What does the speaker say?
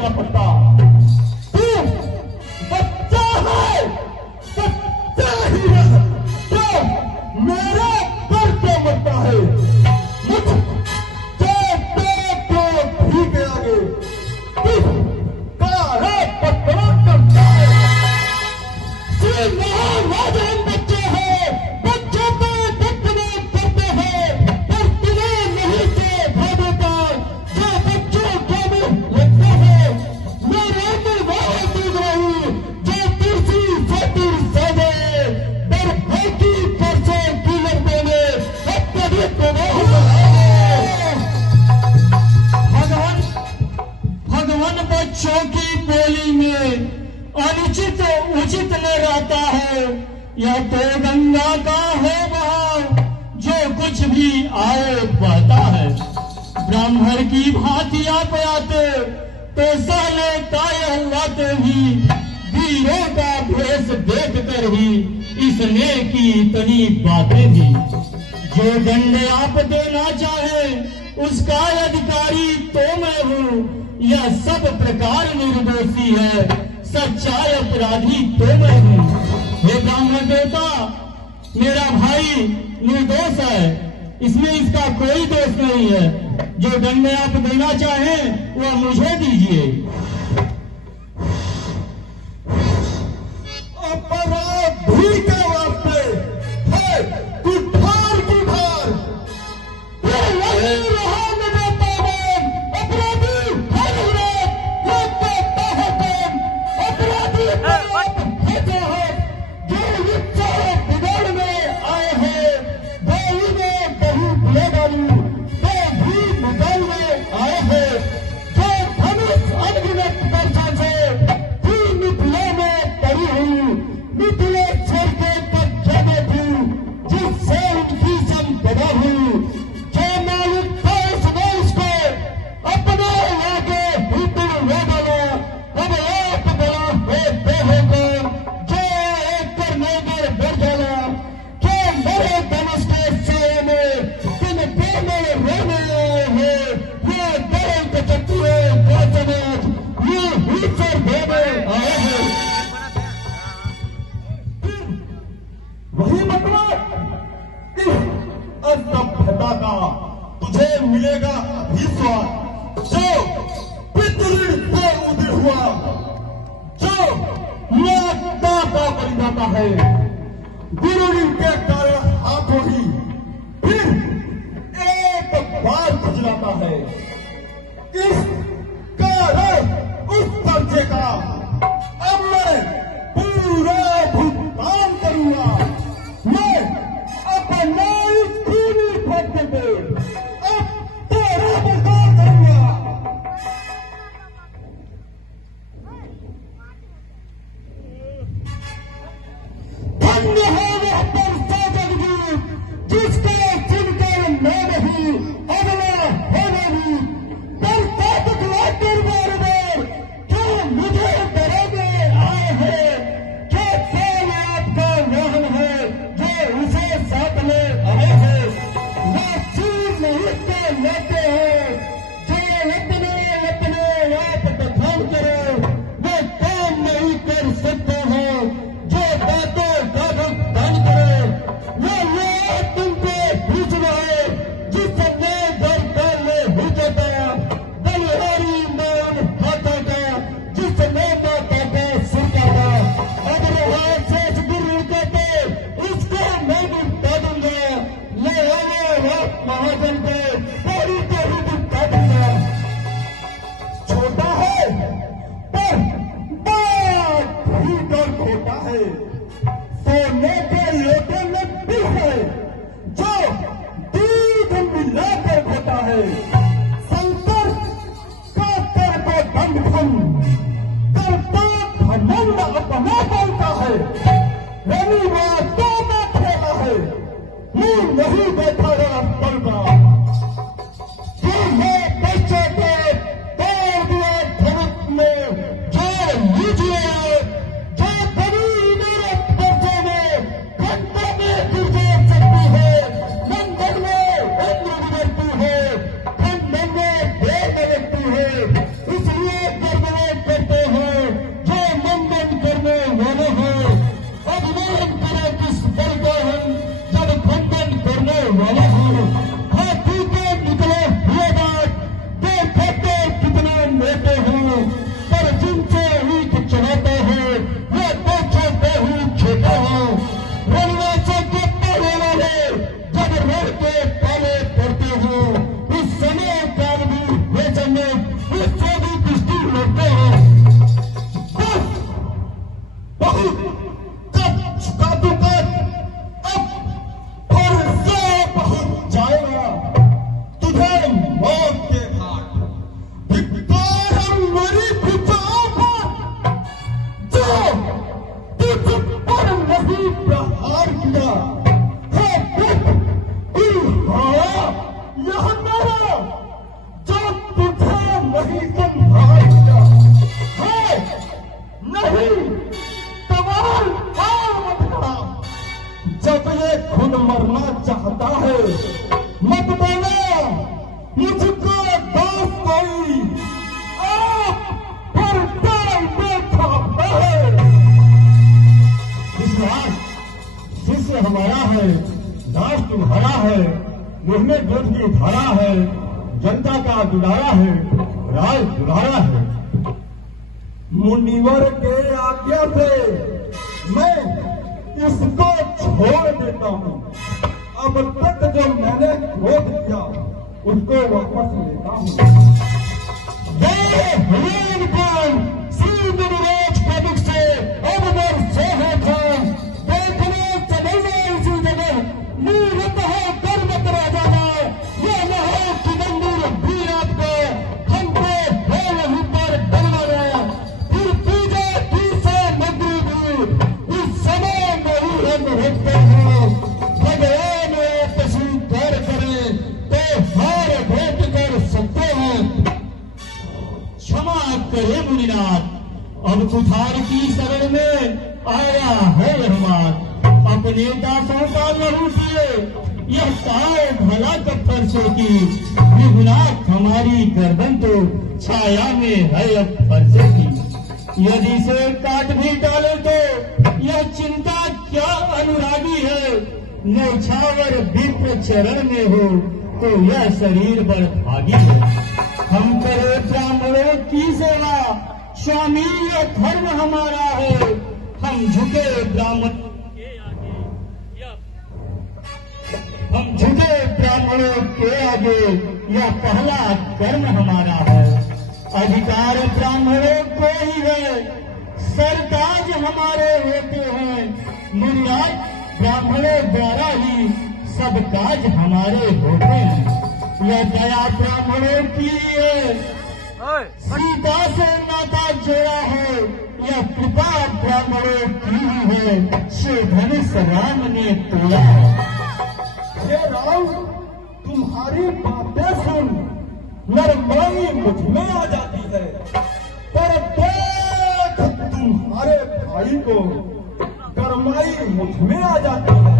तेरा पता। तू बच्चा है, बच्चा ही है, तो मेरा दर्द को मरता है। मुझ को भी के आगे तू कारा पत्थर करता है। राजा बच्चे हैं, बच्चे पे कितने करते हैं, पर तुम्हें नहीं से भागता जो बच्चों को भी लगता है। मैं रहने वाला दूध रही जो तुलसी फतिर सजे, डर भयकी परसों की लड़ने में अब कभी भगवान बच्चों की बोली में अनुचित उचित न रहता है। यह तो गंगा का है बहाव जो कुछ भी आए बहता है। ब्राह्मण की भांति आप आते तो साले कायल लाते भी, वीरों का भेष देख कर ही इसने की इतनी बातें भी। जो दंड आप देना चाहे उसका अधिकारी तो मैं हूँ, यह सब प्रकार निर्दोषी है, सच्चाई अपराधी तो मैं हूँ। हे ब्राह्मण देवता, मेरा भाई निर्दोष है, इसमें इसका कोई दोष नहीं है। जो दंड आप देना चाहें वह मुझे दीजिए। अपराधी के वास्ते है कुठार की धार, वही रहा तुझे मिलेगा अभिस्वाद जो पितृण से उदय हुआ, जो माता का परिदाता है। गुरु के कारण हाथों ही फिर एक बार गुजराता है। इस कारण उस पर्चे का अब मैं पूरा भुगतान करूंगा। मैं अपना जिसको सुनकर मैं नहीं अगला होना भी डरता दिखलाकर बार बार क्यों मुझे डराने आए हैं। क्या कौन आपका वाहन है जो उसे साथ ले आए हैं। वह चीज नहीं तो लेते हैं जो अपने आप बखान करो, वो काम नहीं कर सकते हैं जो बातों का भुगतान करो। वो तुमको पूछ रहे जिसने घर कर ले भूजता बलिहारी नाम हाथा का, जिसने माता का सुरकाता। अब रहा सोच गुरु कहते उसको मैं भुगता दूंगा। ले आवे महाजन को बड़ी को ही भुगता दूंगा। छोटा है पर बात ही डर होता है। सोने के लोटे में भी है जो दूध मिलाकर होता है। शंकर का कर को दंड करता घमंड अपना बोलता है। रविवार तो में खेला है, मुंह नहीं बैठा रहा पड़ता। बच्चे को तोड़ दिया धनुष में जो लीजिए, जो कभी मेरे बच्चे में घंटे में गिर सकती है। मंदिर में इंद्र लगती है, खंड में देव लगती है। इसलिए लेते हैं, पर जिनसे ईट चलाते हैं वे बच्चों पे ही खेते हैं। रणवे से के पहले वाले जब रण के पाले पड़ते हैं, इस समय पर भी बेचने उससे भी दृष्टि लेते हैं। बस बहुत कब चुका तो कर अब और से बहुत जाएगा तुझे मौत के घाट। धिक्कार हम मेरी भुजाओं पर जो तुझ पर नहीं प्रहार किया है। यह मेरा जो तुझे नहीं संभाल किया है। नहीं सवाल मत करा। जब ये खुद मरना चाहता है मत बोला मुझको दोस्त कोई आप पर डाल बैठा है। विश्वास शिष्य हमारा है, दास तुम्हारा है, मुँह में दूध की धारा है, जनता का दुलारा है, राज दुलारा है। मुनिवर के आज्ञा से मैं इसको छोड़ देता हूँ। अब तक जो मैंने क्रोध किया उसको वापस लेता हूँ। श्री गुरुराज पदक से अब मैं सोहे था देखने चलेगा इसी जगह मूर्त है कर्मत राजा ये न हो कि मंदिर भी आपको हमको है वहीं पर डरना फिर पूजा की से मंदिर भी इस समय में ही हम रखते हैं। भगवान पशु कर करें तो हार भेंट कर सकते हैं। क्षमा करे मुनिनाथ, अब कुठार की शरण में आया है रहमान। अपने दासों का लहू पिए यह पाओ भला कत्थर से की। विघुनाथ हमारी गर्दन तो छाया में है अब फरसे की। यदि से काट भी डाले तो यह चिंता क्या अनुरागी है। नौछावर विप्र चरण में हो तो यह शरीर बड़ भागी है। हम करे ब्राह्मणों की सेवा स्वामी यह धर्म हमारा है। हम झुके ब्राह्मण हम झुके ब्राह्मणों के आगे यह पहला कर्म हमारा है। अधिकार ब्राह्मणों को ही है, सरताज हमारे होते हैं। मुनिराज ब्राह्मणों द्वारा ही सब काज हमारे होते हैं। यह दया ब्राह्मणों की है, सीता से नाता जोड़ा है। यह कृपा ब्राह्मणों की है, श्री धनुष राम ने तोड़ा है। हे राम तुम्हारी बातें सुन नरमाई मुझ में आ जाती है, पर देख तुम्हारे भाई को गरमाई मुझ में आ जाती है।